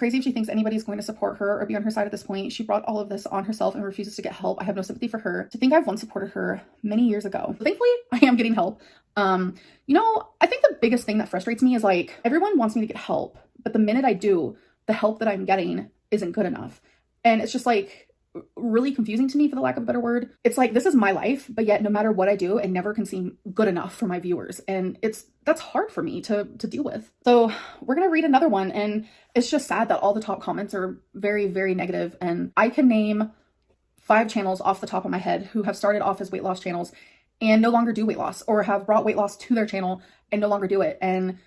crazy if she thinks anybody's going to support her or be on her side at this point. She brought all of this on herself and refuses to get help. I have no sympathy for her. To think I've once supported her many years ago. So thankfully, I am getting help. You know, I think the biggest thing that frustrates me is like, everyone wants me to get help, but the minute I do, the help that I'm getting isn't good enough. And it's just like really confusing to me, for the lack of a better word. It's like, this is my life, but yet no matter what I do, it never can seem good enough for my viewers. And that's hard for me to deal with. So we're going to read another one. And it's just sad that all the top comments are very, very negative. And I can name 5 channels off the top of my head who have started off as weight loss channels and no longer do weight loss, or have brought weight loss to their channel and no longer do it. And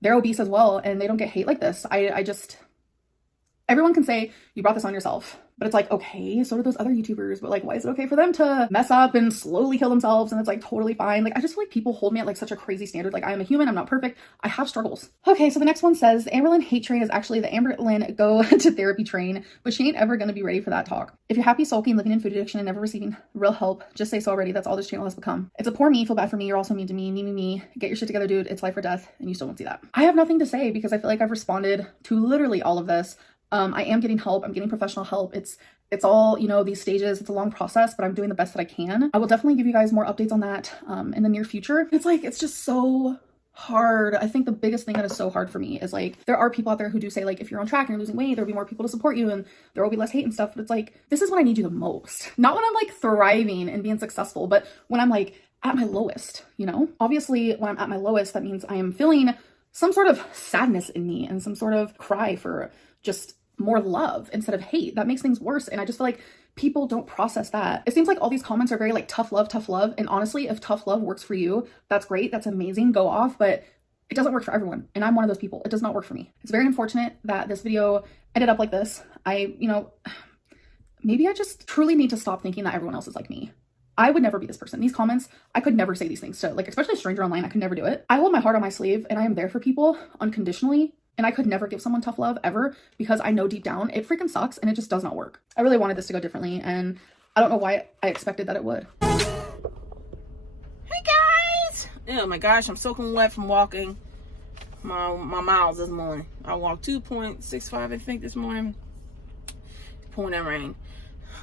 they're obese as well. And they don't get hate like this. Everyone can say you brought this on yourself, but it's like, okay, so do those other YouTubers, but like, why is it okay for them to mess up and slowly kill themselves? And it's like totally fine. Like, I just feel like people hold me at like such a crazy standard. Like, I am a human, I'm not perfect, I have struggles. Okay, so the next one says, the Amberlynn hate train is actually the Amberlynn go to therapy train, but she ain't ever gonna be ready for that talk. If you're happy sulking, living in food addiction, and never receiving real help, just say so already. That's all this channel has become. It's a poor me, feel bad for me, you're also mean to me, me. Get your shit together, dude. It's life or death, and you still won't see that. I have nothing to say because I feel like I've responded to literally all of this. I am getting help. I'm getting professional help. It's all, you know, these stages. It's a long process, but I'm doing the best that I can. I will definitely give you guys more updates on that in the near future. It's like, it's just so hard. I think the biggest thing that is so hard for me is like, there are people out there who do say like, if you're on track and you're losing weight, there'll be more people to support you and there will be less hate and stuff. But it's like, this is when I need you the most. Not when I'm like thriving and being successful, but when I'm like at my lowest, you know? Obviously, when I'm at my lowest, that means I am feeling some sort of sadness in me and some sort of cry for just more love instead of hate. That makes things worse. And I just feel like people don't process that. It seems like all these comments are very like tough love. And honestly, if tough love works for you, that's great. That's amazing. Go off. But it doesn't work for everyone. And I'm one of those people. It does not work for me. It's very unfortunate that this video ended up like this. Maybe I just truly need to stop thinking that everyone else is like me. I would never be this person. These comments, I could never say these things to, like, especially a stranger online. I could never do it. I hold my heart on my sleeve and I am there for people unconditionally. And I could never give someone tough love ever because I know deep down it freaking sucks and it just does not work. I really wanted this to go differently and I don't know why I expected that it would. Hey guys! Oh my gosh, I'm soaking wet from walking my miles this morning. I walked 2.65 I think this morning. Pouring that rain.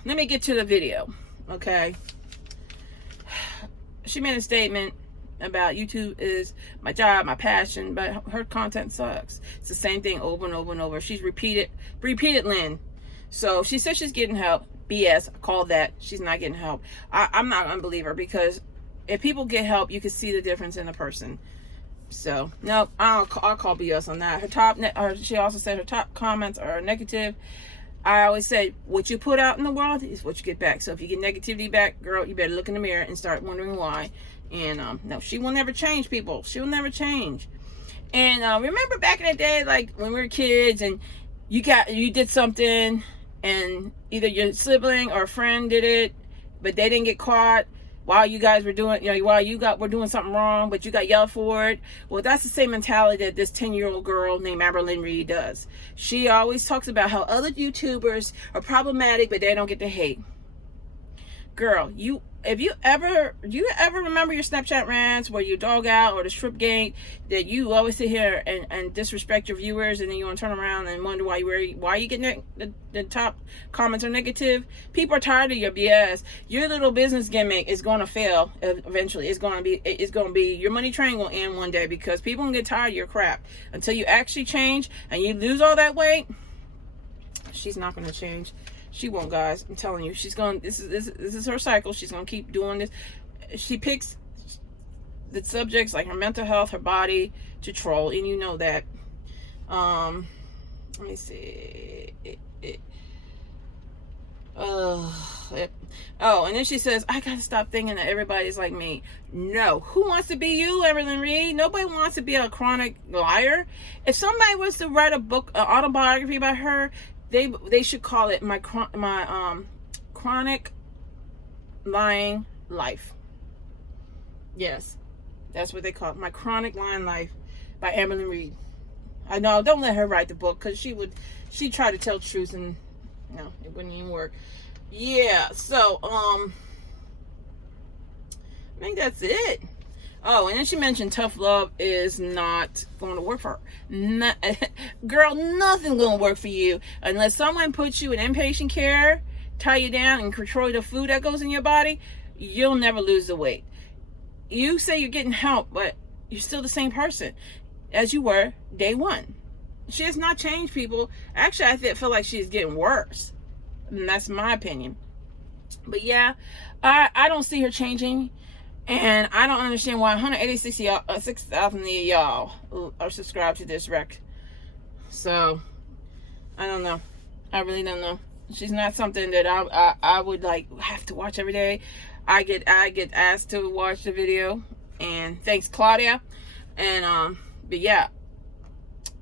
Let me get to the video, okay? She made a statement about YouTube is my job, my passion, but her content sucks. It's the same thing over and over and over. She's repeated Lynn. So she says she's getting help. BS, call that. She's not getting help. I'm not an unbeliever because if people get help, you can see the difference in a person. So no, I'll call BS on that. She also said her top comments are negative. I always say what you put out in the world is what you get back. So if you get negativity back, girl, you better look in the mirror and start wondering why. And no, she will never change, people. She will never change. And remember back in the day, like when we were kids and you did something and either your sibling or a friend did it, but they didn't get caught while you guys were doing, were doing something wrong, but you got yelled for it. Well, that's the same mentality that this 10-year-old girl named Amberlynn Reid does. She always talks about how other YouTubers are problematic, but they don't get the hate. Girl, do you ever remember your Snapchat rants where you dog out or the strip gate that you always sit here and disrespect your viewers and then you want to turn around and wonder why you getting the top comments are negative? People are tired of your BS. Your little business gimmick is going to fail eventually. It's going to be your money train will end one day because people can get tired of your crap. Until you actually change and you lose all that weight, she's not going to change. She won't, guys. I'm telling you, she's going. This is her cycle. She's going to keep doing this. She picks the subjects like her mental health, her body to troll, and you know that. Let me see. Oh, and then she says, I gotta stop thinking that everybody's like me. No. Who wants to be you, Amberlynn Reid? Nobody wants to be a chronic liar. If somebody was to write a book, an autobiography about her, they should call it my chronic lying life. Yes, that's what they call it, my chronic lying life by Amberlynn Reid. I know, don't let her write the book because she'd try to tell truth and no, it wouldn't even work. Yeah, so I think that's it. Oh, and then she mentioned tough love is not going to work for her. Girl, nothing's going to work for you unless someone puts you in inpatient care, tie you down, and control the food that goes in your body. You'll never lose the weight. You say you're getting help, but you're still the same person as you were day one. She has not changed, people. Actually, I feel like she's getting worse. And that's my opinion. But yeah, I don't see her changing. And I don't understand why 186,000 of y'all are subscribed to this wreck. So, I don't know. I really don't know. She's not something that I would like have to watch every day. I get asked to watch the video. And thanks, Claudia. And, but yeah.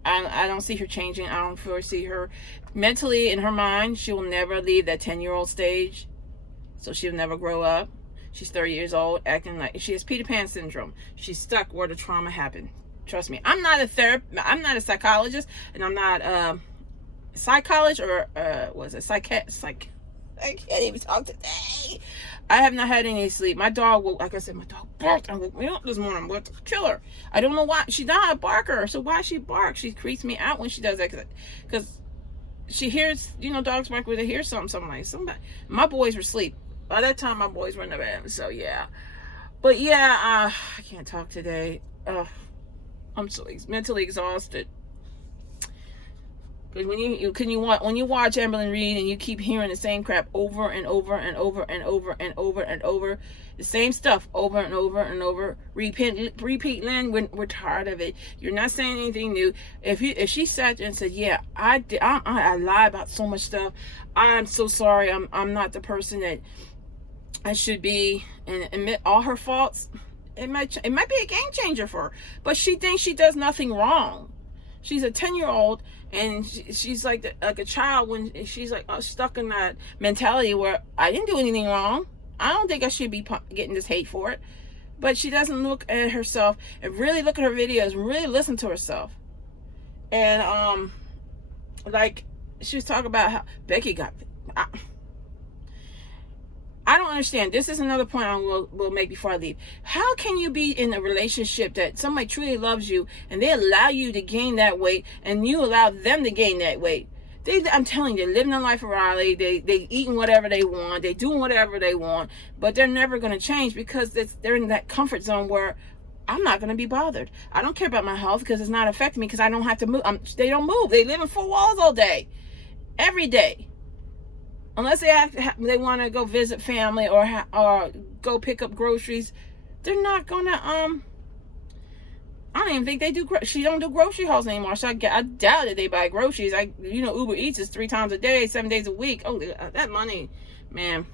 I don't see her changing. I don't foresee her mentally in her mind. She will never leave that 10-year-old stage. So she'll never grow up. She's 30 years old, acting like she has Peter Pan syndrome. She's stuck where the trauma happened. Trust me. I'm not a psychologist, and I'm not a psychologist or I can't even talk today. I have not had any sleep. My dog, like I said, my dog barked. I woke me up this morning. I'm going to kill her. I don't know why. She's not a barker, so why she bark? She creeps me out when she does that because she hears, dogs bark when they hear something like somebody. My boys were asleep. By that time, my boys were in the bed. So yeah, but yeah, I can't talk today. I'm so mentally exhausted. Because when you watch Amberlynn Reid and you keep hearing the same crap over and over and over and over and over and over, the same stuff over and over and over, repeat, Lynn, we're tired of it. You're not saying anything new. If she sat there and said, yeah, I lie about so much stuff. I'm so sorry. I'm not the person that I should be, and admit all her faults. It might be a game changer for her. But she thinks she does nothing wrong. She's a 10-year-old, and she's like a child when she's like stuck in that mentality where I didn't do anything wrong. I don't think I should be getting this hate for it. But she doesn't look at herself and really look at her videos and really listen to herself. And like she was talking about how Becky got. I don't understand. This is another point I will make before I leave. How can you be in a relationship that somebody truly loves you and they allow you to gain that weight and you allow them to gain that weight? I'm telling you, they're living their life of Riley. They eating whatever they want. They doing whatever they want. But they're never going to change because they're in that comfort zone where I'm not going to be bothered. I don't care about my health because it's not affecting me because I don't have to move. They don't move. They live in 4 walls all day, every day. Unless they want to go visit family or go pick up groceries, they're not gonna. I don't even think they do. She don't do grocery hauls anymore. So I doubt that they buy groceries. Uber Eats is 3 times a day, 7 days a week. Oh, that money, man.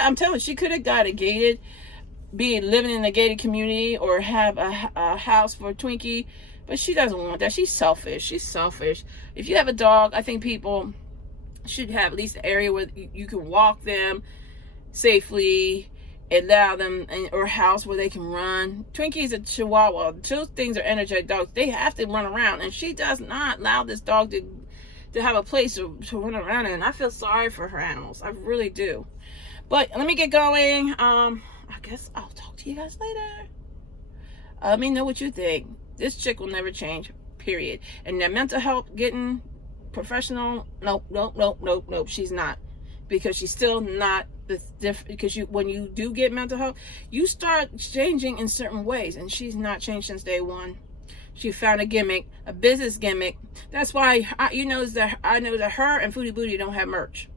I'm telling you, she could have got be living in a gated community or have a house for Twinkie, but she doesn't want that. She's selfish. If you have a dog, I think people should have at least an area where you can walk them safely, allow them, or a house where they can run. Twinkie is a Chihuahua. Those things are energetic dogs. They have to run around, and she does not allow this dog to have a place to run around in. I feel sorry for her animals. I really do. But let me get going. I guess I'll talk to you guys later. Let me know what you think. This chick will never change, period. And their mental health getting professional, nope, she's not, because she's still not because when you do get mental health, you start changing in certain ways, and she's not changed since day one. She found a business gimmick. That's why I know that her and Foodie Booty don't have merch.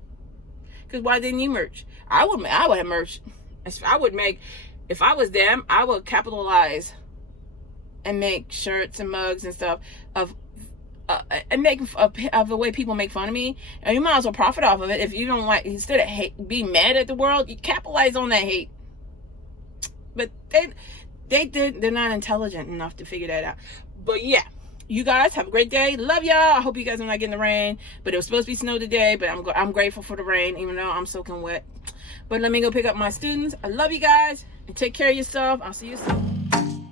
Because why they need merch? I would have merch. If I was them, I would capitalize and make shirts and mugs and stuff and make of the way people make fun of me, and you might as well profit off of it. If you don't like, instead of be mad at the world, you capitalize on that hate. But they're not intelligent enough to figure that out. But yeah, you guys have a great day. Love y'all. I hope you guys are not getting the rain, but it was supposed to be snow today. But I'm grateful for the rain, even though I'm soaking wet. But let me go pick up my students. I love you guys, and take care of yourself. I'll see you soon.